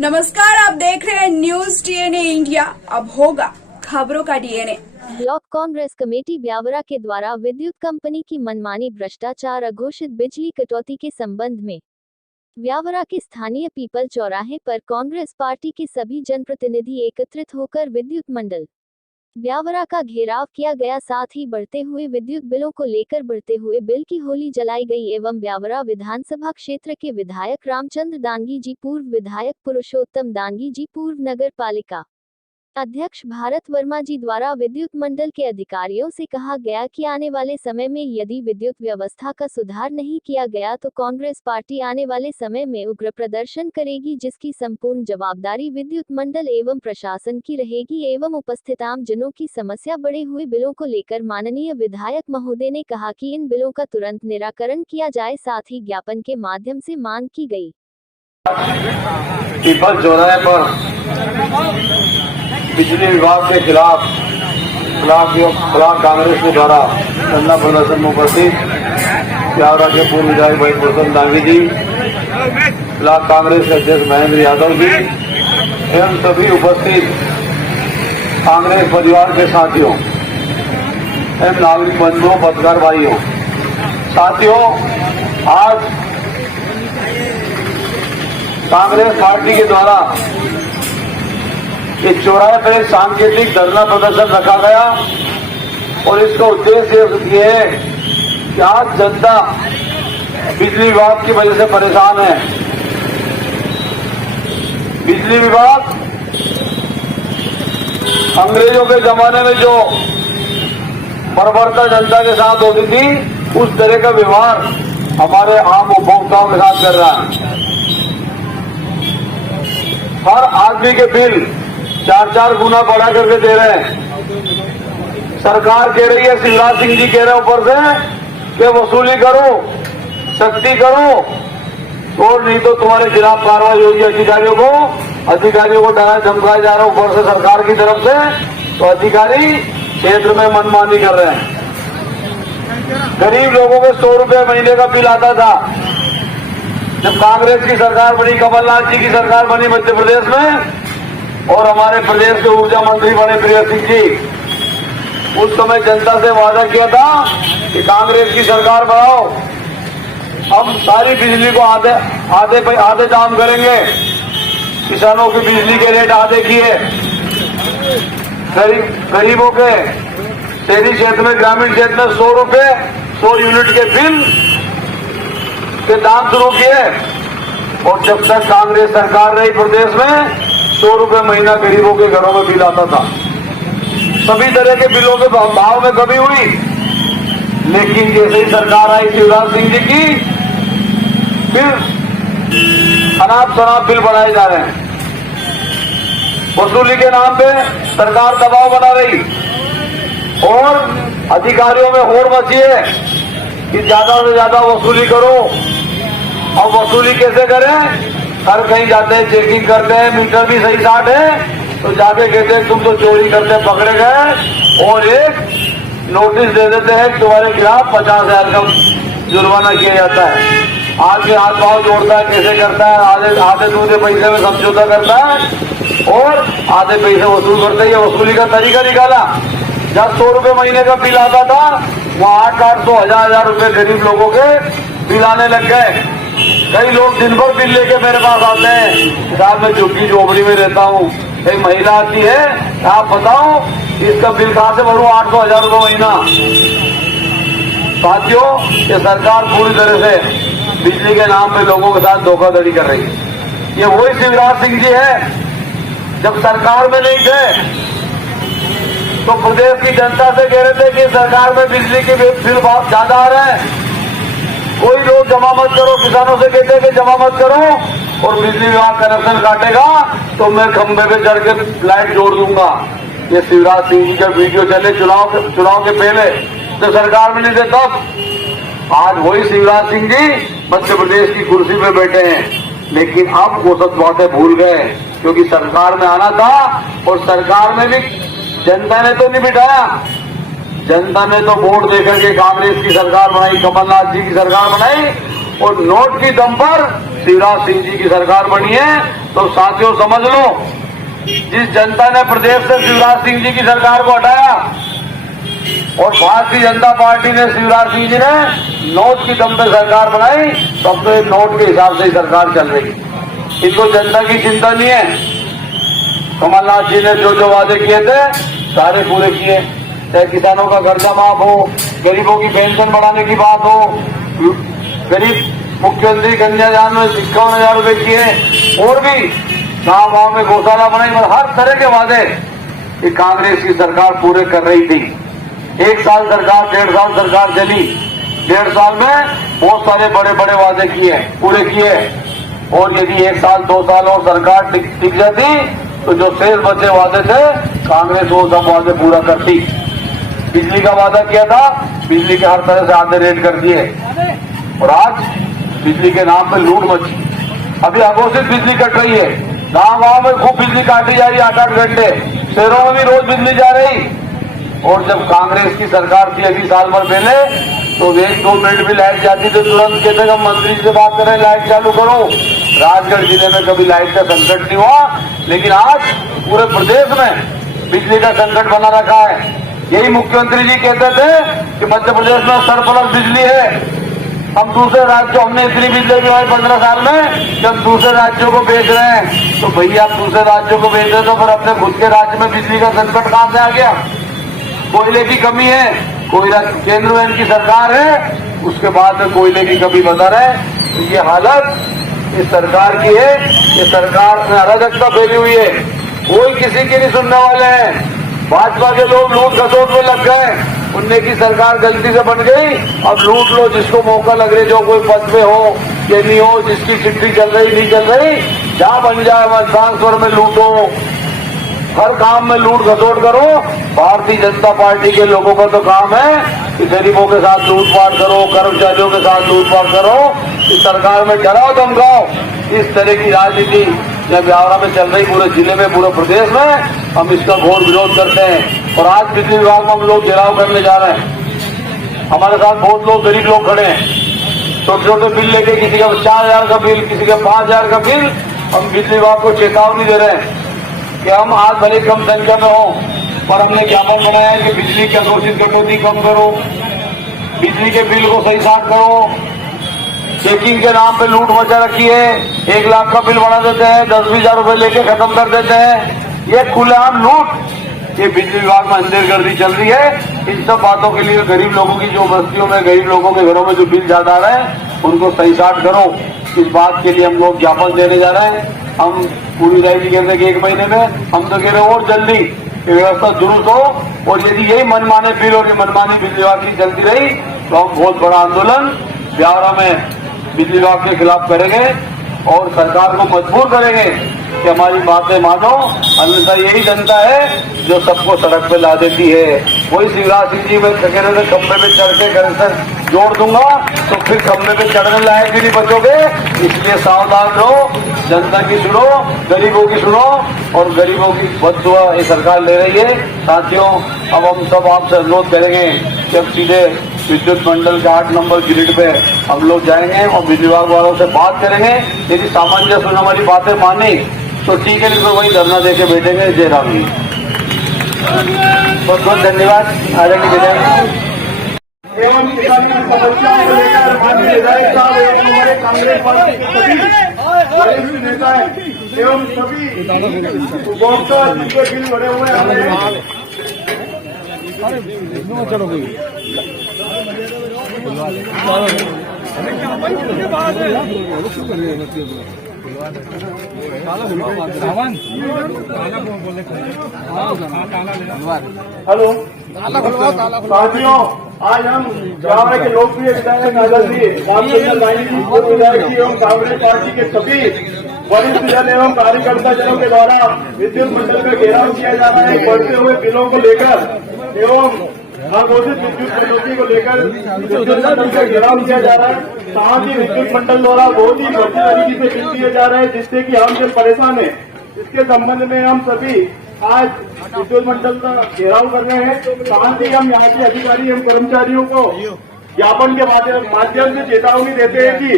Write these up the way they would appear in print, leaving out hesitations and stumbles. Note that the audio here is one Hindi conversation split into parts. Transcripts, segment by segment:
नमस्कार, आप देख रहे हैं न्यूज डीएनए इंडिया। अब होगा खबरों का DNA. Block Congress committee Biaora के द्वारा विद्युत कंपनी की मनमानी भ्रष्टाचार अघोषित बिजली कटौती के संबंध में ब्यावरा के स्थानीय पीपल चौराहे पर कांग्रेस पार्टी के सभी जनप्रतिनिधि एकत्रित होकर विद्युत मंडल ब्यावरा का घेराव किया गया। साथ ही बढ़ते हुए विद्युत बिलों को लेकर बढ़ते हुए बिल की होली जलाई गई एवं ब्यावरा विधानसभा क्षेत्र के विधायक रामचंद्र दांगी जी, पूर्व विधायक पुरुषोत्तम दांगी जी, पूर्व नगर पालिका अध्यक्ष भारत वर्मा जी द्वारा विद्युत मंडल के अधिकारियों से कहा गया कि आने वाले समय में यदि विद्युत व्यवस्था का सुधार नहीं किया गया तो कांग्रेस पार्टी आने वाले समय में उग्र प्रदर्शन करेगी, जिसकी संपूर्ण जवाबदारी विद्युत मंडल एवं प्रशासन की रहेगी। एवं उपस्थित आम जनों की समस्या बढ़े हुए बिलों को लेकर माननीय विधायक महोदय ने कहा कि इन बिलों का तुरंत निराकरण किया जाए। साथ ही ज्ञापन के माध्यम से मांग की गई। पीपल चौराहे पर बिजली विभाग के खिलाफ कांग्रेस के द्वारा धरना प्रदर्शन में उपस्थित ब्यावरा के पूर्व विधायक भाई पुरुषोत्तम दांगी जी, ब्लॉक कांग्रेस के अध्यक्ष महेंद्र यादव जी एवं सभी उपस्थित कांग्रेस परिवार के साथियों एवं नागरिक बंधुओं, पत्रकार भाइयों, साथियों, आज कांग्रेस पार्टी के द्वारा ये चौराहे पर एक सांकेतिक धरना प्रदर्शन रखा गया और इसका उद्देश्य ये है कि आज जनता बिजली विभाग की वजह से परेशान है। बिजली विभाग अंग्रेजों के जमाने में जो बर्बरता जनता के साथ होती थी, उस तरह का व्यवहार हमारे आम उपभोक्ताओं के साथ कर रहा है। हर आदमी के बिल 4-4 गुना बढ़ा करके दे रहे हैं। सरकार कह रही है, शिवराज सिंह जी कह रहे हैं ऊपर से कि वसूली करो, सख्ती करो, और नहीं तो तुम्हारे खिलाफ कार्रवाई होगी। अधिकारियों को डराया धमकाया जा रहा है ऊपर से सरकार की तरफ से। तो अधिकारी क्षेत्र में मनमानी कर रहे हैं। गरीब लोगों को 100 रुपये महीने का बिल आता था जब कांग्रेस की सरकार बनी, कमलनाथ जी की सरकार बनी मध्य प्रदेश में, और हमारे प्रदेश के ऊर्जा मंत्री बने प्रिय सिंह जी। उस समय जनता से वादा किया था कि कांग्रेस की सरकार बनाओ, हम सारी बिजली को आधे दाम करेंगे। किसानों की बिजली के रेट आधे किए, गरीबों के शहरी क्षेत्र में, ग्रामीण क्षेत्र में 100 रुपये 100 यूनिट के बिल के दाम शुरू किए। और जब तक कांग्रेस सरकार रही प्रदेश में, 100 रुपये महीना गरीबों के घरों में बिल आता था। सभी तरह के बिलों के भाव में कमी हुई, लेकिन जैसे ही सरकार आई शिवराज सिंह जी की, फिर अनाप शनाप बिल बढ़ाए जा रहे हैं। वसूली के नाम पे सरकार दबाव बना रही और अधिकारियों में होड़ मची है कि ज्यादा से ज्यादा वसूली करो। अब वसूली कैसे करें? हर कहीं जाते हैं, चेकिंग करते हैं, मीटर भी सही साठ है तो जाके कहते हैं तुम तो चोरी करते पकड़े गए, और एक नोटिस दे देते हैं कि तुम्हारे खिलाफ 50,000 का जुर्माना किया जाता है। आदमी हाथ पांव जोड़ता है, कैसे करता है, आधे दूसरे पैसे में समझौता करता है और आधे पैसे वसूल करते हैं। वसूली का तरीका निकाला। जब 100 रुपये महीने का बिल आता था, वहाँ 800, 1000 रुपये गरीब लोगों के बिल आने लग गए। कई लोग दिन भर बिल लेके मेरे पास आते हैं, साहब मैं झुग्गी झोपड़ी में रहता हूँ, एक महिला आती है, आप बताओ इसका बिल कहाँ से भरूं, 800, 1000 रुपये महीना। साथियों, ये सरकार पूरी तरह से बिजली के नाम पे लोगों के साथ धोखाधड़ी कर रही है। ये वही शिवराज सिंह जी है, जब सरकार में नहीं थे तो प्रदेश की जनता से कह रहे थे कि सरकार में बिजली के बिल बहुत ज्यादा आ रहे हैं, कोई लोग जमा मत करो। किसानों से कहते हैं कि जमा मत करो, और बिजली विभाग कनेक्शन काटेगा तो मैं खंभे पे चढ़ के लाइट जोड़ दूंगा। ये शिवराज सिंह जी का वीडियो चले चुनाव के पहले, तो सरकार में नहीं थे तब। आज वही शिवराज सिंह जी मध्य प्रदेश की कुर्सी पे बैठे हैं, लेकिन अब वो सब बातें भूल गए, क्योंकि सरकार में आना था और सरकार में भी जनता ने तो नहीं बिठाया। जनता ने तो वोट देकर के कांग्रेस की सरकार बनाई, कमलनाथ जी की सरकार बनाई, और नोट की दम पर शिवराज सिंह जी की सरकार बनी है। तो साथियों समझ लो, जिस जनता ने प्रदेश से शिवराज सिंह जी की सरकार को हटाया और भारतीय जनता पार्टी ने शिवराज सिंह जी ने नोट की दम पे सरकार बनाई, तब तो नोट के हिसाब से ही सरकार चल रही। इनको जनता की चिंता नहीं है। कमलनाथ जी ने जो जो वादे किए थे सारे पूरे किए, चाहे किसानों का कर्जा माफ हो, गरीबों की पेंशन बढ़ाने की बात हो, गरीब मुख्यमंत्री कन्यादान में 51,000 रुपए किए, और भी गाँव गाँव में गौशाला बनाई, मतलब हर तरह के वादे ये कांग्रेस की सरकार पूरे कर रही थी। 1 साल सरकार, 1.5 साल सरकार चली, 1.5 साल में बहुत सारे बड़े बड़े वादे किए, पूरे किए। और यदि 1 साल 2 साल और सरकार टिक जाती तो जो शेष बचे वादे थे कांग्रेस वो सब वादे पूरा करती। बिजली का वादा किया था, बिजली के हर तरह से आधे रेट कर दिए, और आज बिजली के नाम पे लूट मची। अभी अघोषित बिजली कट रही है, गांव गांव में खूब बिजली काटी जा रही है, 8-8 घंटे, शहरों में भी रोज बिजली जा रही। और जब कांग्रेस की सरकार थी अभी साल भर पहले, तो 1-2 मिनट भी लाइट जाती तो तुरंत कहते कि मंत्री से बात करें लाइट चालू करो। राजगढ़ जिले में कभी लाइट का संकट नहीं हुआ, लेकिन आज पूरे प्रदेश में बिजली का संकट बना रखा है। यही मुख्यमंत्री जी कहते थे कि मध्य प्रदेश में सरप्लस बिजली है, हम दूसरे राज्यों, हमने इतनी बिजली दी 15 साल में, जब दूसरे राज्यों को बेच रहे हैं। तो भैया आप दूसरे राज्यों को बेच रहे तो फिर अपने खुद के राज्य में बिजली का संकट कहां से आ गया? कोयले की कमी है, कोयला केंद्र में इनकी सरकार है, उसके बाद में कोयले की कमी बता रहे। तो ये हालत इस सरकार की है, ये सरकार में अराजकता फैली हुई है, कोई किसी की नहीं सुनने वाले हैं। भाजपा के लोग लूट खसोट में लग गए, उनने की सरकार गलती से बन गई, अब लूट लो जिसको मौका लग रही, जो कोई पद पे हो या नहीं हो, जिसकी चिट्ठी चल रही नहीं चल रही, जहां बन जाए ट्रांसफर में लूटो, हर काम में लूट खसोट करो। भारतीय जनता पार्टी के लोगों का तो काम है कि गरीबों के साथ लूटपाट करो, कर्मचारियों के साथ लूटपाट करो, इस सरकार में डराओ धमकाओ। इस तरह की राजनीति जब ब्यावरा में चल रही, पूरे जिले में, पूरे प्रदेश में, हम इसका घोर विरोध करते हैं। और आज बिजली विभाग में हम लोग घेराव करने जा रहे हैं। हमारे साथ बहुत लोग, गरीब लोग खड़े हैं, छोटे छोटे बिल लेके, किसी का 4,000 का बिल, किसी का 5,000 का बिल। हम बिजली विभाग को चेतावनी दे रहे हैं कि हम आज भले कम संख्या में हो, पर हमने ज्ञापन बनाया है कि बिजली की अघोषित कटौती कम करो, बिजली के बिल को सही साफ करो। चेकिंग के नाम पे लूट मचा रखी है, 1 लाख का बिल बना देते हैं, 10-20 हजार रुपए लेके खत्म कर देते हैं। ये खुलेआम लूट, ये बिजली विभाग में अंधेरगर्दी चल रही है। इन सब बातों के लिए गरीब लोगों की, जो बस्तियों में गरीब लोगों के घरों में जो बिल ज्यादा आ रहे हैं, उनको सही साफ करो। इस बात के लिए हम लोग ज्ञापन देने जा रहे हैं। हम पूरी राय कहते हैं कि 1 महीने में, हम तो कह रहे हैं और जल्दी व्यवस्था दुरुस्त हो। और यदि यही मनमाने बिल और ये मनमानी बिजली विभाग की चलती रही तो हम बहुत बड़ा आंदोलन ब्यावरा में बिजली विभाग के खिलाफ करेंगे और सरकार को मजबूर करेंगे कि हमारी बातें मानो, अन्यथा यही जनता है जो सबको सड़क पे ला देती है। वही शिवराज सिंह जी में कह रहे थे खंभे पे चढ़ के कनेक्शन जोड़ दूंगा, तो फिर खंभे पे चढ़ने लायक भी नहीं बचोगे। इसलिए सावधान रहो, जनता की सुनो, गरीबों की सुनो, और गरीबों की बददुआ ये सरकार ले रही है। साथियों, अब हम सब आपसे अनुरोध करेंगे कि अब सीधे विद्युत मंडल के 8 नंबर ग्रिड पे हम लोग जाएंगे और बिजली विभाग वालों से बात करेंगे। यदि सामंजस्य हमारी बातें मानी तो ठीक है, नहीं तो वही धरना देके बैठेंगे। जय राम जी, बहुत बहुत धन्यवाद। आगे की विधायक एवं किसानी की समस्याओं को लेकर माननीय विधायक साहब एवं हमारे कांग्रेस पार्टी के सभी वरिष्ठ नेता एवं सभी उपभोक्ता जिनके बिल भरे हुए हमें हेलो साथियों, आज हम ब्यावरा के लोकप्रिय विधायक आदरणीय रामचंद्र रानी जी, पूर्व विधायक जी एवं कांग्रेस पार्टी के सभी वरिष्ठ जन एवं कार्यकर्ता जनों के द्वारा विद्युत मंडल का घेराव किया जा रहा है। बढ़ते हुए बिलों को लेकर एवं अघोषित विद्युत कटौती को लेकर विद्युत मंडल का घेराव किया जा रहा है। साथ ही विद्युत मंडल द्वारा बहुत ही बढ़ती तरीके से बिल दिए जा रहे हैं, जिससे कि हम जो परेशान है, इसके संबंध में हम सभी आज विद्युत मंडल का घेराव कर रहे हैं। साथ ही हम यहाँ के अधिकारी एवं कर्मचारियों को ज्ञापन के माध्यम से चेतावनी देते हैं कि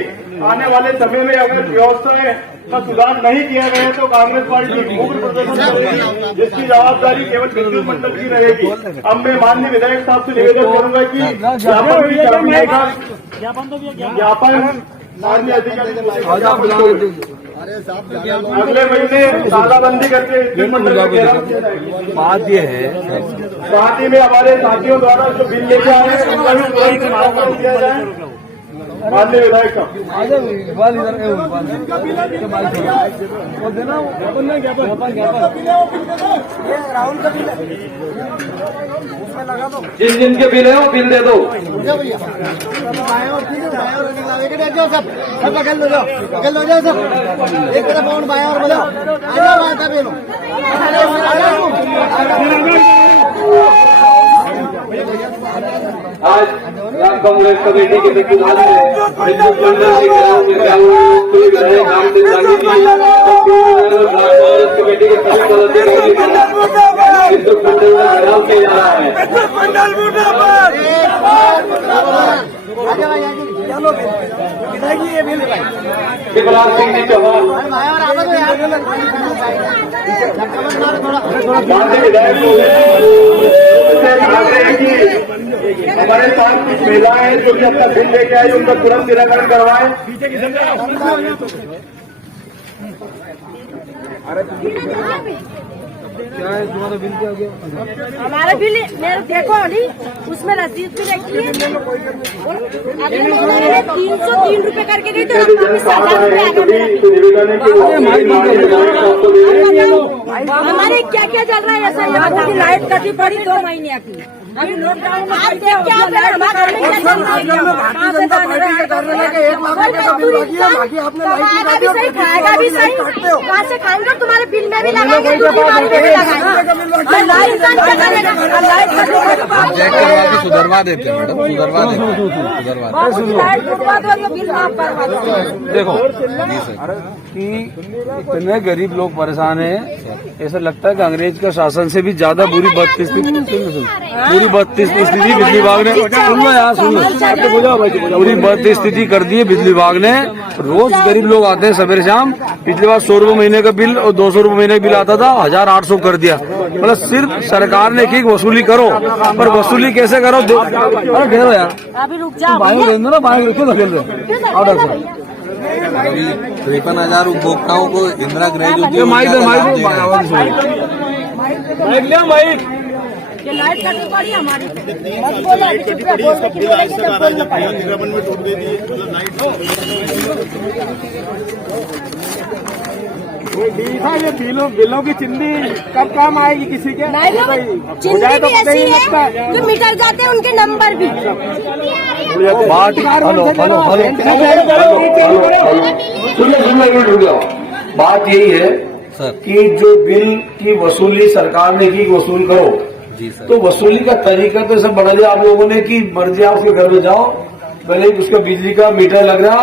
आने वाले समय में अगर व्यवस्था का सुधार नहीं किया गया तो कांग्रेस पार्टी उग्र प्रदर्शन करेगी, जिसकी जवाबदारी केवल विद्युत मंडल की रहेगी। अब मैं माननीय विधायक साहब से निवेदन करूंगा कि ज्ञापन भी करने का ज्ञापन माननीय अधिकारी अगले महीने तालाबंदी करके विद्युत मंडल को घेराव किया जाएगा। बात ये है, साथ ही में हमारे साथियों द्वारा जो बिल लेके आ रहे हैं उनका भी तुरंत निराकरण किया जाए। माननीय विधायक साहब जिन जिन के बिल है वो बिल दे दो। सब बगल लो जाओ सब एक तरफ और बाया और बोलो आ जाओ आता भी लो आज ग्राम कांग्रेस कमेटी के तत्वाधान में विद्युत मंडल के ग्राम में काम से जाने की कांग्रेस कमेटी के सभी सदस्यों को विद्युत मंडल का घेराव किया जा रहा है। शिवराज सिंह जी चौहान हमारे साथ कुछ महिलाएं जो कि अपना बिल लेके आई उनका तुरंत निराकरण करवाएं। क्या है तुम्हारा बिल क्या गया? हमारा बिल मेरे देखो अली उसमें रसीद भी रखी है। अगले महीने में 303 रुपए करके दी तो हमारे क्या क्या चल रहा है ऐसा? यहाँ की लाइट कटी पड़ी 2 महीने की। अभी लॉकडाउन में खाएगा भी सही, कहाँ से खाएंगे? तुम्हारे बिल में भी लगाएंगे, सुधरवा देते हैं मैडम, सुधरवा देते। देखो कि इतने गरीब लोग परेशान हैं, ऐसा लगता है कि अंग्रेज का शासन से भी ज्यादा बुरी बदकिस्मती स्थिति बिजली विभाग ने पूरी बदस्थिति कर दी है। बिजली विभाग ने रोज गरीब लोग आते हैं सवेरे शाम। पिछली बार 100 रुपये महीने का बिल और 200 रुपये महीने का बिल आता था, 1800 कर दिया। मतलब सिर्फ सरकार ने की वसूली करो, पर वसूली कैसे करो? अरे घेरो यार, अभी रुक जाओ ना बाइक रखे तो खेल रहे 53,000 उपभोक्ताओं को इंदिरा गृह ये लाइट कटी पड़ी हमारी। अतिक्रमण में टूट गई थी ये बिलों की चिंदी कब काम आएगी किसी के? नहीं चिंदी भी ऐसी है जो मिटल जाते हैं उनके नंबर भी। बात यही है कि जो बिल की वसूली सरकार ने की वसूल करो, तो वसूली का तरीका तो सब बढ़ा दिया आप लोगों ने कि मर्जी आप उसके घर में जाओ, पहले उसका बिजली का मीटर लग रहा,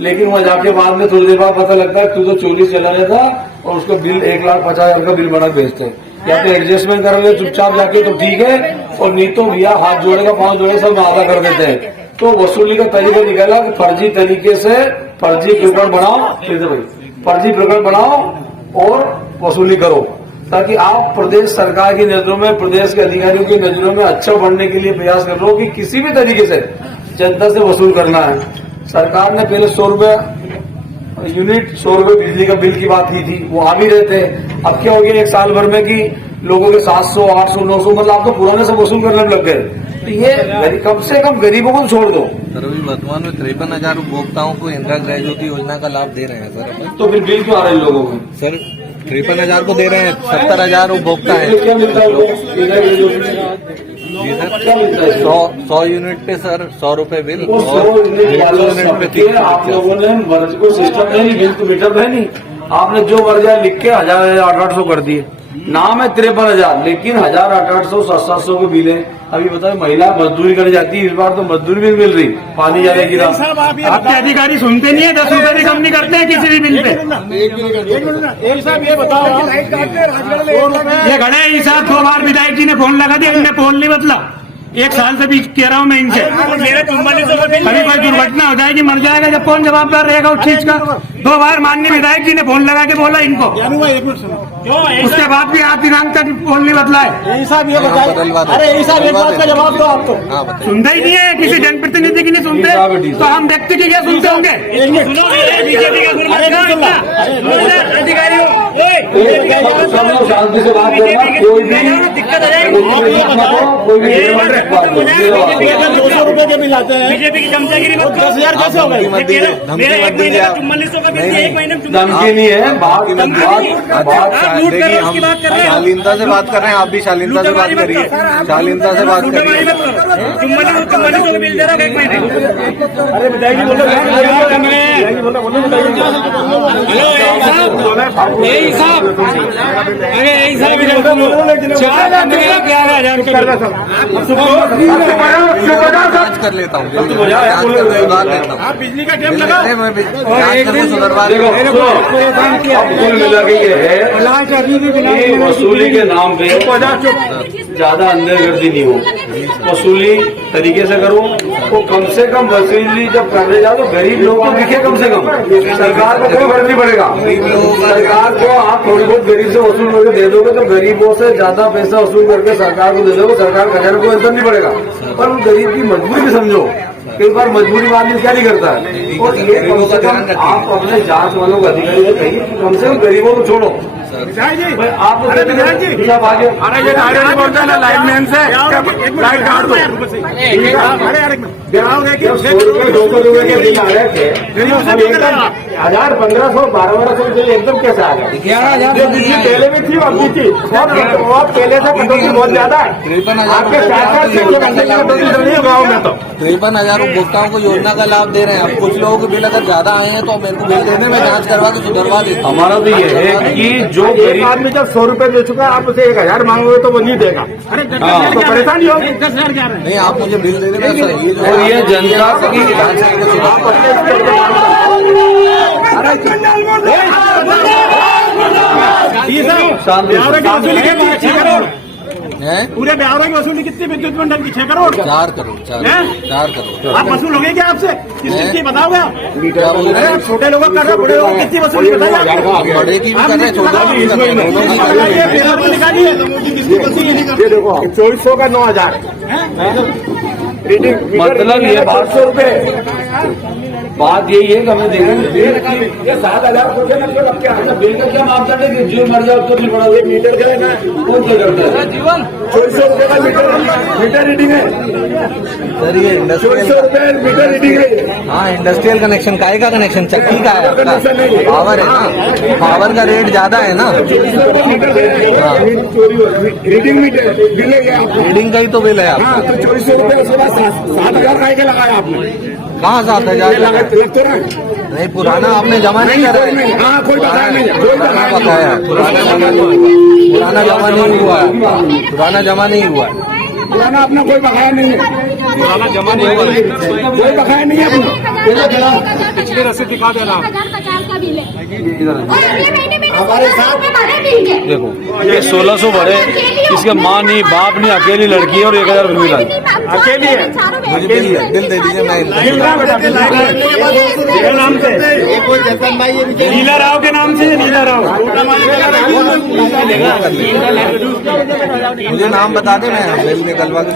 लेकिन वहाँ जाके बाद में थोड़ी देर बाद पता लगता है तू तो चोरी चला रहा था और उसका बिल 1,50,000 का बिल बना भेजते हैं। या तो एडजस्टमेंट करोगे चुपचाप जाके तो ठीक है, और नहीं तो भैया हाथ जोड़ेगा 5 जोड़े सब आधा कर देते हैं। तो वसूली का तरीका निकाला कि फर्जी तरीके से फर्जी प्रकरण बनाओ, फर्जी प्रकरण बनाओ और वसूली करो, ताकि आप प्रदेश सरकार की नजरों में, प्रदेश के अधिकारियों की नजरों में अच्छा बनने के लिए प्रयास कर लो कि किसी भी तरीके से जनता से वसूल करना है। सरकार ने पहले 100 रुपये यूनिट 100 रुपये बिजली का बिल की बात की थी, वो आ भी रहे थे। अब क्या हो गया 1 साल भर में कि लोगों के 700, 800, 900 मतलब आपको पुराने से वसूल करने लग गए। तो ये कम से कम गरीबों को छोड़ दो। सर अभी वर्तमान में 53,000 उपभोक्ताओं को इंदिरा गृह ज्योति योजना का लाभ दे रहे हैं सर। तो फिर बिल क्यों आ रहे हैं लोगों को? सर 53,000 को दे रहे हैं, 70,000 उपभोक्ता है। क्या मिलता है लोगों को? जी सर 100 यूनिट पे सर 100 रुपए बिल वो और 100 यूनिट पे आप लोगों ने मर्ज को सिस्टम है नहीं, बिल तो मीटर है नहीं, आपने जो मर्जा लिख के 1,000-800 कर दिए। नाम है 53,000, लेकिन 1,000-800, 700 के बिल है। अभी बताओ महिला मजदूरी करने जाती है, इस बार तो मजदूरी भी मिल रही, पानी जाने की रात। आपके अधिकारी सुनते नहीं है, 10 रुपए भी कम नहीं करते हैं किसी भी बिल पे। एक साहब ये बताओ, ये खड़े हैं साहब, 2 बार विधायक जी ने फोन लगा दिया, इनने फोन नहीं बदला। 1 साल से भी कह रहा हूँ मैं इनसे। कभी कोई दुर्घटना हो जाएगी, मर जाएगा, जब कौन जवाबदार रहेगा उस चीज का? 2 बार माननीय विधायक जी ने फोन लगा के बोला इनको, उसके बाद भी आज दिनांक तक फोन नहीं बदला है। यही साहब ये बताइए, अरे यही साहब एक बात का जवाब दो आप तो। सुनते ही नहीं है, किसी जनप्रतिनिधि की नहीं सुनते, तो हम व्यक्ति की क्या सुनते होंगे? अधिकारियों शांति से बात करना, कोई भी दिक्कत आ जाएगी। 200 रुपए के बिल आते हैं, बीजेपी की चमचागिरी मत 10,000 कैसे हो गए? मेरा 1 महीने का 4400 का बिल है, 1 महीने में धमकी नहीं है, बात देखिए हम शालीनता से बात कर रहे हैं, आप भी शालीनता से बात करिए, शालीनता से बात करिए। 4400 का बिल दे रहा हूँ 1 महीने। अरे विधायक जी बोलो, यही साहब, अरे यही साहब 11,000 जांच कर लेता हूँ, सुधार लेता हूँ। बिजली का टेम लगा, मैं जांच करके सुधरवा देता हूँ। कुल मिला के ये है कि वसूली के नाम पे ज्यादा अंदरगर्दी नहीं हो, वसूली तरीके से करो। तो कम से कम वसूली जब करने जाओ तो गरीब लोग को दिखे, कम से कम सरकार को कोई फर्क नहीं पड़ेगा। सरकार को आप थोड़ी बहुत गरीब से वसूल करके दे दोगे तो गरीबों से ज्यादा पैसा वसूल करके सरकार को दे दोगे, सरकार खजाने को असर नहीं पड़ेगा। पर उन गरीब की मजबूरी भी समझो, कई बार मजबूरी आदमी क्या नहीं करता है। और ये कम से कम आप अपने जांच वालों को अधिकारी से कहिए कि कम से कम गरीबों को छोड़ो। भाई आप आगे बोलते हैं ना लाइनमैन से लाइट काट दो, 200 के बिल आ रहे थे, 1,000, 1,500, 1,200 रुपये एकदम कैसे आ गए? 11,000 बिजली पहले भी थी, अब भी थी, बहुत पहले से कटौती बहुत ज्यादा है। 53,000 गाँव में तो 53,000 उपभोक्ताओं को योजना का लाभ दे रहे हैं। अब कुछ लोगों के बिल अगर ज्यादा आए हैं तो मेरे को बिल देने में जांच करवा के सुधरवा देता हूँ। हमारा भी ये है कि जो एक आदमी जब 100 रुपए दे चुका है, आप उसे 1,000 मांगोगे तो वो नहीं देगा। अरे तो परेशानी होगी। 10,000 क्या नहीं, आप मुझे बिल दे देना सही। और ये जनता की पूरे ब्यावरे की वसूली कितनी विद्युत मंडल की? 6 करोड़ 4 करोड़ 4 करोड़। आप वसूल हो गए क्या आपसे? किस चीज की बताओगे आप? क्या बोल रहे हैं? छोटे लोगों कर रहे, बड़े लोगों कितनी वसूली बताइए? बड़े की भी कर रहे हैं, छोटे की भी कर रहे हैं, दोनों की कर रहे हैं। ये देखो 2400 का 9,000 मतलब ये 800 रुपए। बात यही है कि हमें देखें 7,000 बिल का क्या मापदंड है कि जो मर जाओ तो नहीं पड़ा, मीटर का है ना, कौन क्या करता है? 2400 रुपए का मीटर रीडिंग है सर। ये 2400 रुपए मीटर रीडिंग है। हाँ, इंडस्ट्रियल कनेक्शन काहे का कनेक्शन? चक्की का है आपका? पावर है ना, पावर का रेट ज्यादा है ना। रीडिंग मीटर बिल है, रीडिंग का ही तो बिल है आपका। 2400 रुपए 7,000 का लगाया आपने। कहाँ 7,000 नहीं, पुराना आपने जमा नहीं करा है। हाँ, कोई बताया नहीं, पुराना पता है, पुराना जमा नहीं हुआ, पुराना जमा नहीं हुआ है, पुराना जमा नहीं हुआ है, पुराना अपना कोई बकाया नहीं है, पुराना जमा नहीं हुआ है, कोई बकाया नहीं है अपना। पिछले रसीद दिखा देना। 50 का बिल है। हमारे साथ देखो ये 1600 भरे, इसके माँ नहीं, बाप नहीं, अकेली लड़की है और 1,000 रुपये मिला। अकेली है, मुझे बिल दे दीजिए। मैं नाम से लीला राव के नाम से, लीला राव। मुझे नाम बता दे, मैं बिल निकलवा के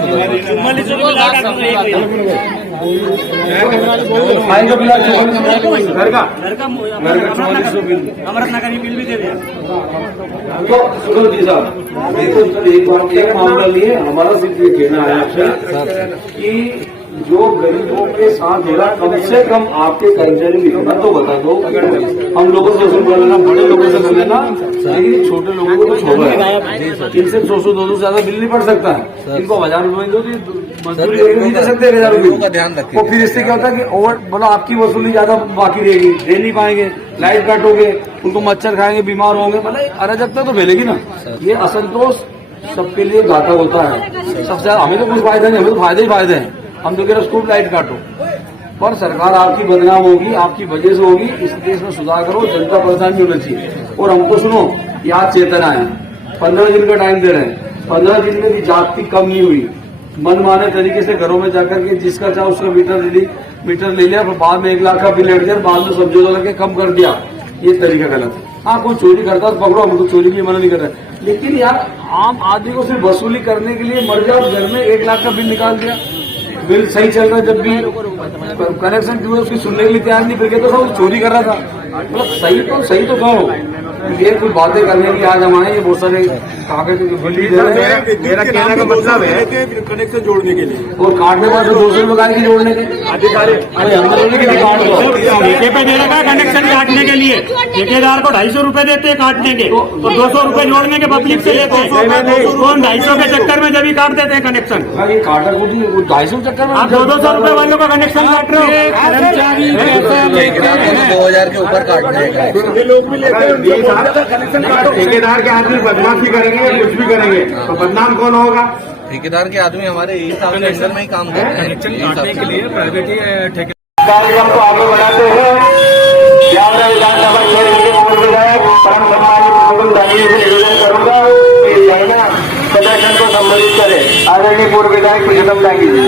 घर का अमृत नगर बिल भी दे दिया। तो सुनो जी साहब, देखो एक मामला नहीं है, हमारा सिर्फ ये कहना है आपसे कि जो गरीबों के साथ हो रहा, कम से कम आपके कर्मचारी भी होना तो बता दो। हम लोगों से वसूल कर लेना, बड़े लोगों से कर लेना, लेकिन छोटे लोगों को तो छोड़ो। इनसे 100-200 से ज्यादा बिल नहीं पड़ सकता है। इनको 1,000 रुपये दो, मजदूरी नहीं दे सकते 1,000 रुपये का ध्यान रखिए। और फिर इससे क्या होता है कि ओवर बोला आपकी वसूली ज्यादा बाकी रहेगी, दे नहीं पाएंगे, लाइट काटोगे, उनको मच्छर खाएंगे, बीमार होंगे, मतलब अराजकता तो फैलेगी ना। ये असंतोष सबके लिए घातक होता है। सबसे ज्यादा हमें तो कुछ फायदा नहीं, हमें तो फायदे ही फायदे हैं। हम तो कह रहे स्कूल लाइट काटो, पर सरकार आपकी बदनाम होगी, आपकी वजह से होगी। इस देश में सुधार करो, जनता परेशान नहीं होना चाहिए। और हमको सुनो, याद चेतना है, 15 दिन का टाइम दे रहे हैं, 15 दिन में भी जाति कम नहीं हुई, मनमाने तरीके से घरों में जाकर के जिसका चाहे उसका मीटर ले लिया, बाद में 1 लाख का बिल लग गया, बाद में समझौता लगे कम कर दिया। ये तरीका गलत है। हाँ, कोई चोरी करता तो पकड़ो, हम तो चोरी की मना नहीं कर रहे, लेकिन यार आम आदमी को सिर्फ वसूली करने के लिए मर जाओ, घर में 1 लाख का बिल निकाल दिया, बिल सही चल रहा है, जब भी कनेक्शन हुआ उसकी सुनने के लिए तैयार नहीं, फिर कहते सब चोरी कर रहा था। मतलब सही तो कहो, ये कुछ बातें करने की आज हमारे ये बहुत सारे कागज बिल्ली दे रहे हैं। मेरा कहने का मतलब है कनेक्शन जोड़ने के लिए और काटने पर 200 रुपए गाड़ी की जोड़ने के अधिकारी ठेके पे दे रखा है कनेक्शन काटने के लिए, ठेकेदार को 250 रुपए देते हैं काटने के, तो 200 रुपए जोड़ने के पब्लिक से लेते हैं। कौन 250 के चक्कर में जब भी काट देते हैं कनेक्शन? ये काटा कुटी 250 चक्कर में आप 200 रुपए वालों का कनेक्शन काट रहे हो। 2000 के ऊपर काटते हैं। लोग भी लेते हैं, ठेकेदार के आदमी बदमाशी करेंगे या कुछ भी करेंगे तो बदनाम कौन होगा? ठेकेदार के आदमी हमारे ई साहब के अंडर में ही काम करते हैं। के लिए प्राइवेट ही कार्यक्रम को आगे बढ़ाते हुए ब्यावरा विधानसभा क्षेत्र के पूर्व विधायक परम सम्मानित मुकुंद दानी से निवेदन करूंगा कि महिला प्रदर्शन को संबोधित करे। आदरणीय पूर्व विधायक प्रियतम दानी जी,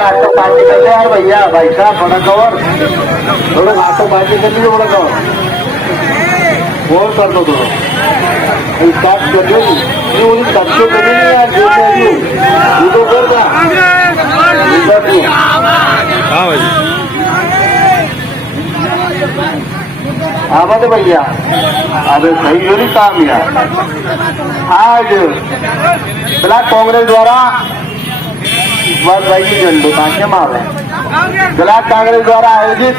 हाथों पार्टी करते यार भैया, भाई साहब बड़ा कवर थोड़ा हाथों पार्टी कर लीजिए, बड़ा कवर और कर दो थोड़ा स्टार्ट कर दो। सबसे कभी नहीं यार, जो तो कर रहा आवाज भैया, अबे सही जो नहीं काम यार। आज ब्लॉक कांग्रेस द्वारा भाई की झंडे ताके मार रहे ब्लॉक कांग्रेस द्वारा आयोजित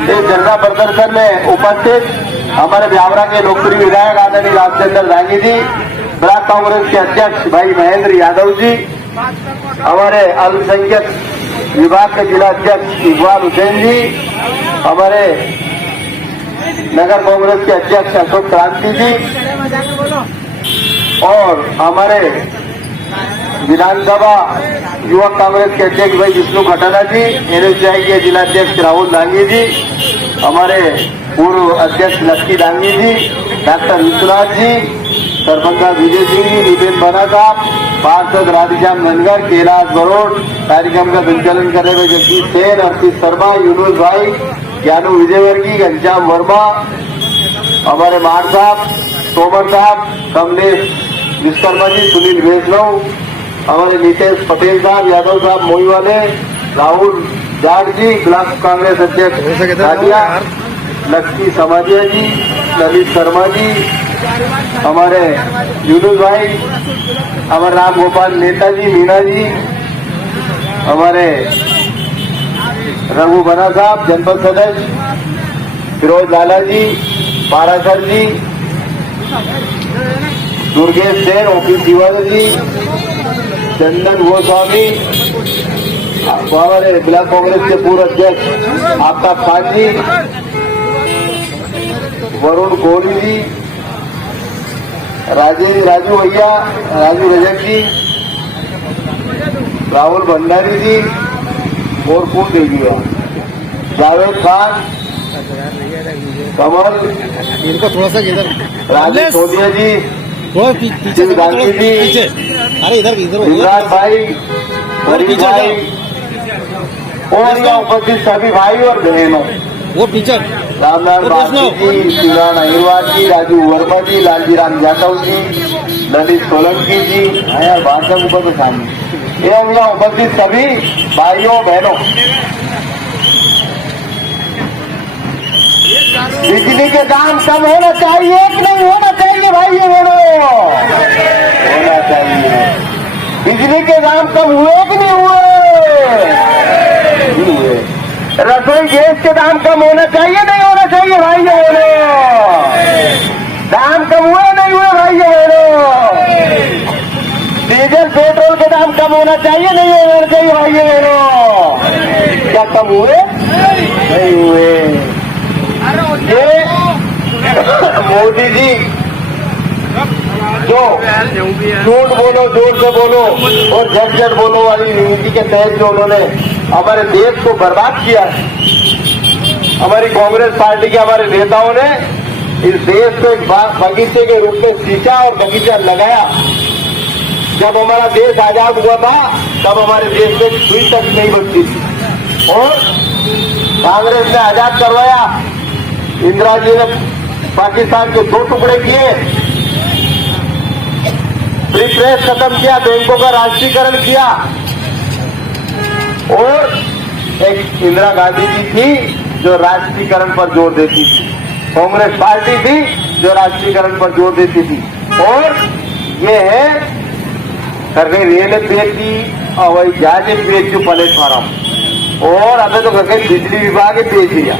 इस जनता प्रदर्शन में उपस्थित हमारे ब्यावरा के लोकप्रिय विधायक आदरणीय रामचंद्र दांगी जी, ब्लॉक कांग्रेस के अध्यक्ष भाई महेंद्र यादव जी, हमारे अल्पसंख्यक विभाग के जिला अध्यक्ष इकबाल हुसैन जी, हमारे नगर कांग्रेस के अध्यक्ष अशोक क्रांति जी और हमारे विधानसभा युवक कांग्रेस के अध्यक्ष भाई विष्णु खटाना जी, एनएसयूआई के जिला अध्यक्ष राहुल दांगी जी, हमारे पूर्व अध्यक्ष लक्की दांगी जी, डॉक्टर विश्वनाथ जी, सरपंच विजय सिंह जी, नितिन बना साहब, पार्षद राधेश्याम धनगर, कैलाश बरोड़, कार्यक्रम का संचालन करने में जगदीश सेन, अर्पित शर्मा, यूनुस भाई, ज्ञानू विजयवर्गीय, घनश्याम वर्मा, हमारे मान साहब, तोमर साहब, कमलेश विश्वकर्मा जी, सुनील वैष्णव, हमारे नीतेश पटेल साहब, यादव साहब मोईवाले, राहुल जाट जी, ब्लॉक कांग्रेस अध्यक्ष राजिया, लक्ष्मी समाजिया जी, ललित शर्मा जी, हमारे यूनुस भाई, हमारे राम गोपाल नेता जी, मीना जी, हमारे रघु बना साहब जनपद सदस्य, फिरोज लाला जी, पारासर जी, दुर्गेश सेन, ओपी तिवारी जी, चंदन गोस्वामी, हमारे ब्लॉक कांग्रेस के पूर्व अध्यक्ष आफ्ताब खान जी, वरुण कोहली जी, राजू भैया, राजू रजक जी, राहुल भंडारी जी और कौन दे दिया, जावेद खान, कमल, इनको थोड़ा सा इधर, राजेश सोनिया जी, पीछे गांधी जी, अरे इधर युवराज भाई, हरी भाई और यहाँ उपस्थित सभी भाई और बहनों, वो पीछे रामनाथ बाबू जी, शिवराम अहिरवार जी, राजू वर्मा जी, लालजी राम यादव जी, ललित सोलंकी जी, यार भाषा ऊपर तो सामने एवं यहाँ उपस्थित सभी भाइयों बहनों, बिजली के दाम कम होना चाहिए कि नहीं होना चाहिए भाइयों बहनों? होना चाहिए। बिजली के दाम कम हुए कि नहीं हुए? रसोई गैस के दाम कम होना चाहिए नहीं होना चाहिए भाइयों बहनों? दाम कम हुए नहीं हुए भाइयों बहनों? डीजल पेट्रोल के दाम कम होना चाहिए नहीं होना चाहिए भाइयों बहनों? क्या कम हुए नहीं हुए? ये मोदी जी जो झूठ बोलो जोर से बोलो और झट बोलो वाली नीति के तहत जो उन्होंने हमारे देश को बर्बाद किया है, हमारी कांग्रेस पार्टी के हमारे नेताओं ने इस देश को एक बगीचे के रूप में सींचा और बगीचा लगाया। जब हमारा देश आजाद हुआ था तब हमारे देश में सुई तक नहीं बनती थी और कांग्रेस ने आजाद करवाया। इंदिरा जी ने पाकिस्तान के 2 टुकड़े किए, फ्री प्रेस खत्म किया, बैंकों का राष्ट्रीयकरण किया और एक इंदिरा गांधी जी थी जो राष्ट्रीयकरण पर जोर देती थी, कांग्रेस पार्टी थी जो राष्ट्रीयकरण पर जोर देती थी और ये है करके रियल एस्टेट की वही जहाज बेच जो प्लेटफॉर्म और अबे तो करके बिजली विभाग ही बेच दिया।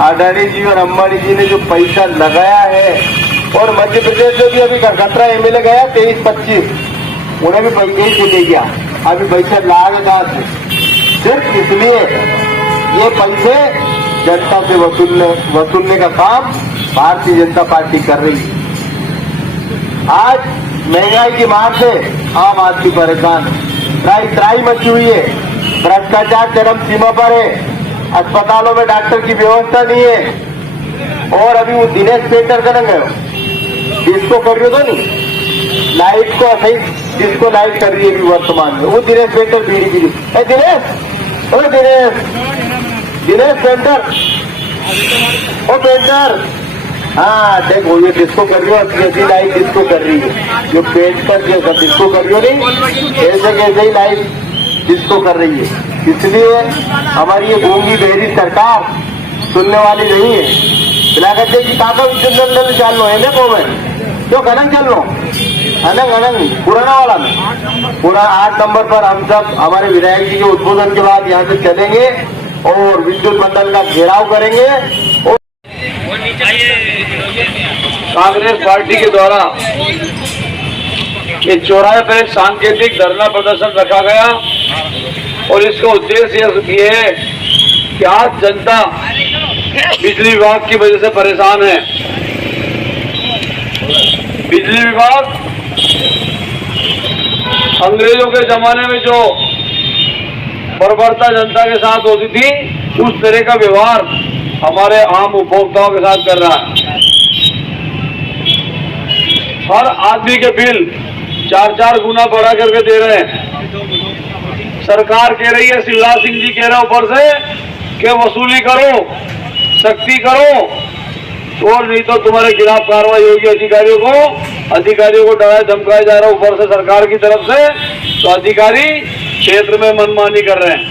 अडानी जी और अंबानी जी ने जो पैसा लगाया है और मध्य प्रदेश में भी अभी 17 एमएलए गया 23-25 उन्हें भी पैसे ही चले गया। अभी पैसा लाएगा सिर्फ इसलिए ये पैसे जनता से वसूलने का काम भारतीय जनता पार्टी कर रही है। आज महंगाई की मार से आम आदमी परेशान, त्राही मची हुई है, भ्रष्टाचार चरम सीमा पर है, अस्पतालों में डॉक्टर की व्यवस्था नहीं है और अभी वो दिनेश पेंटर करेंगे डिस्को कर रही हो तो नहीं लाइट को सही डिस्को लाइट कर रही है अभी वर्तमान में वो दिनेश पेंटर बीड़ी की दिनेश पेंटर ओ पेंटर हाँ देखो ये डिस्को कर रही हो ऐसी लाइट डिस्को कर रही है जो पेंट कर दिया सब डिस्को कर रही हो नहीं ऐसे कैसे ही लाइट डिस्को कर रही है। इसलिए हमारी ये गूंगी बहरी सरकार सुनने वाली नहीं है। बिला कहते कि काका विद्युत चाल लो है को मैं जो गणन चल लो अनंग पुराना वाला में पूरा 8 नंबर पर हम सब हमारे विधायक जी के उद्बोधन के बाद यहाँ से चलेंगे और विद्युत मंडल का घेराव करेंगे और कांग्रेस पार्टी के द्वारा ये चौराहे पर एक सांकेतिक धरना प्रदर्शन रखा गया और इसका उद्देश्य ये है कि आज जनता बिजली विभाग की वजह से परेशान है। बिजली विभाग अंग्रेजों के जमाने में जो बर्बरता जनता के साथ होती थी उस तरह का व्यवहार हमारे आम उपभोक्ताओं के साथ कर रहा है। हर आदमी के बिल 4-4 गुना बढ़ा करके दे रहे हैं। सरकार कह रही है, शिवराज सिंह जी कह रहे हैं ऊपर से कि वसूली करो, सख्ती करो और नहीं तो तुम्हारे खिलाफ कार्रवाई होगी। अधिकारियों को डराया धमकाया जा रहा है ऊपर से सरकार की तरफ से, तो अधिकारी क्षेत्र में मनमानी कर रहे हैं।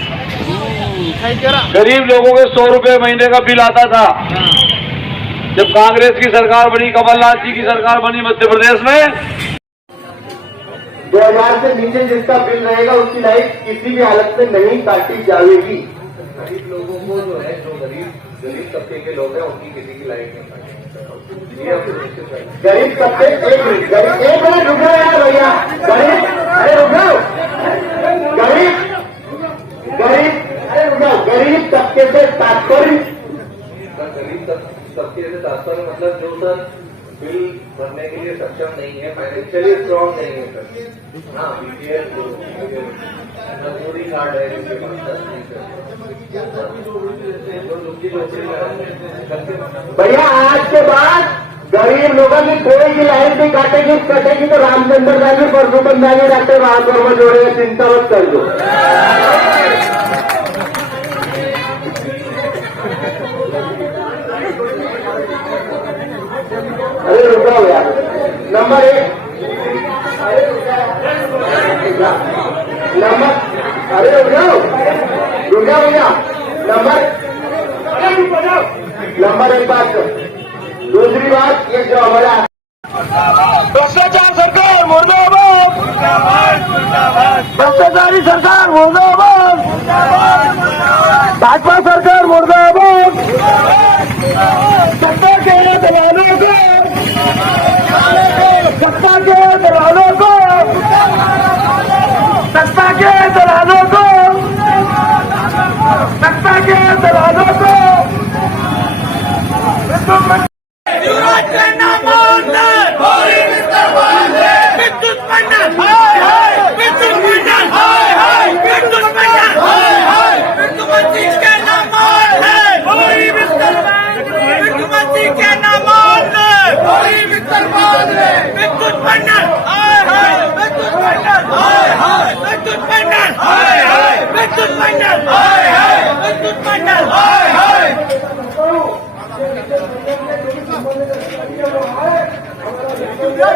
गरीब लोगों के 100 रुपए महीने का बिल आता था जब कांग्रेस की सरकार बनी, कमलनाथ जी की सरकार बनी मध्य प्रदेश में। 2000 से नीचे जिसका बिल रहेगा उसकी लाइट किसी भी हालत में नहीं काटी जाएगी। गरीब लोगों को जो है जो गरीब तबके के लोग हैं उनकी किसी की लाइट नहीं काटेगी। गरीब तबके एक मिनट रुक जाओ यार भैया, गरीब अरे रुक जाओ, गरीब तबके से तात्पर्य सबके तात्पर्य मतलब जो सर बिल भरने के लिए सक्षम नहीं है, फाइनेंशियली स्ट्रॉन्ग नहीं है सर। हाँ बीपीएल मजदूरी कार्ड है जिसके भैया आज के बाद गरीब लोगों की कोई भी लाइन भी कटेगी तो रामचंद्र जाएगी, परशुतम जाएगी, डॉक्टर राम वर्मा जोड़ेगा, चिंता मत कर दो। अरे रुका हो यार, नंबर 1 नंबर अरे रुक जाओ भैया, नंबर 1 बात। दूसरी बात ये जो हमारा भ्रष्टाचार सरकार मुर्दाबाद, भ्रष्टाचारी सरकार मुर्दाबाद, भाजपा सरकार मुर्दाबाद, सत्ता के दलालों को, सत्ता के दलालों को, सत्ता के दलालों को, सत्ता के दलालों को आज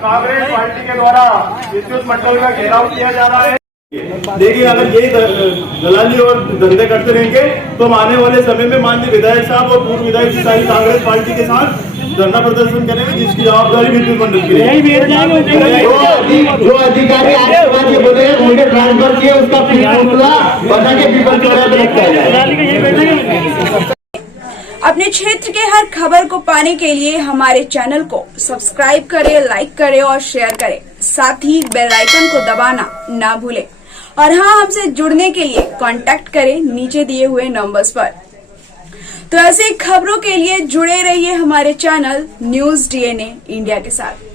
कांग्रेस पार्टी के द्वारा विद्युत मंडल का घेराव किया जा रहा है। देखिए, अगर यही दलाली और धंधे करते रहेंगे तो हम आने वाले समय में माननीय विधायक साहब और पूर्व विधायक जी सारी कांग्रेस पार्टी के साथ धरना प्रदर्शन करेंगे, जिसकी जवाबदारी विद्युत मंडल की है। जो अधिकारी आज के बाद ये बोले उनके ट्रांसफर किए, उसका बता के पीपल चौराहे पे रखा। अपने क्षेत्र के हर खबर को पाने के लिए हमारे चैनल को सब्सक्राइब करें, लाइक करें और शेयर करें। साथ ही बेल आइकन को दबाना ना भूलें। और हाँ, हमसे जुड़ने के लिए कांटेक्ट करें नीचे दिए हुए नंबर्स पर। तो ऐसे खबरों के लिए जुड़े रहिए हमारे चैनल न्यूज़ DNA इंडिया के साथ।